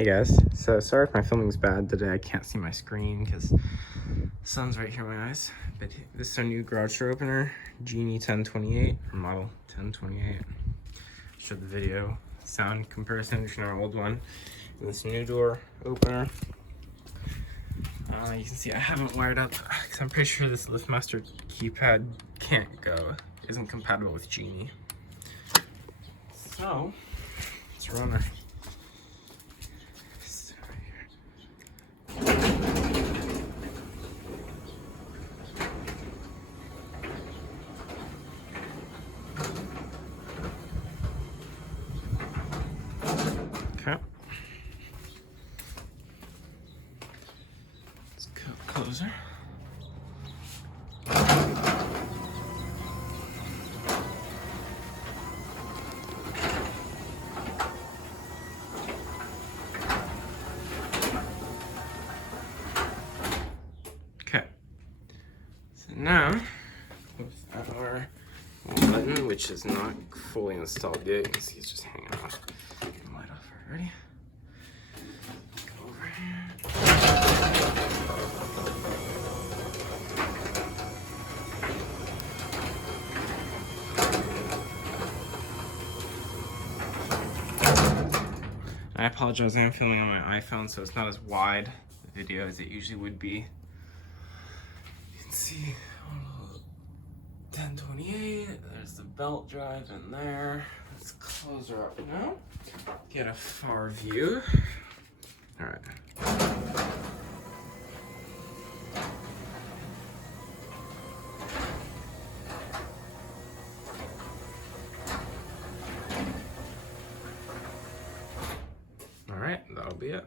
Hey guys, so sorry if my filming's bad today. I can't see my screen because the sun's right here in my eyes. But this is our new garage door opener, Genie 1028, or model 1028. Showed the video sound comparison between our old one and this new door opener. You can see I haven't wired up because I'm pretty sure this LiftMaster keypad can't go, isn't compatible with Genie. So let's run our okay. Let's go closer. Okay. So now with our button, which is not fully installed yet, you can see it's just hanging off. Get the light off. Ready? Go over here. I apologize, I am filming on my iPhone, so it's not as wide the video as it usually would be. You can see 1028, there's the belt drive in there. Let's close her up now. Get a far view. All right. All right, that'll be it.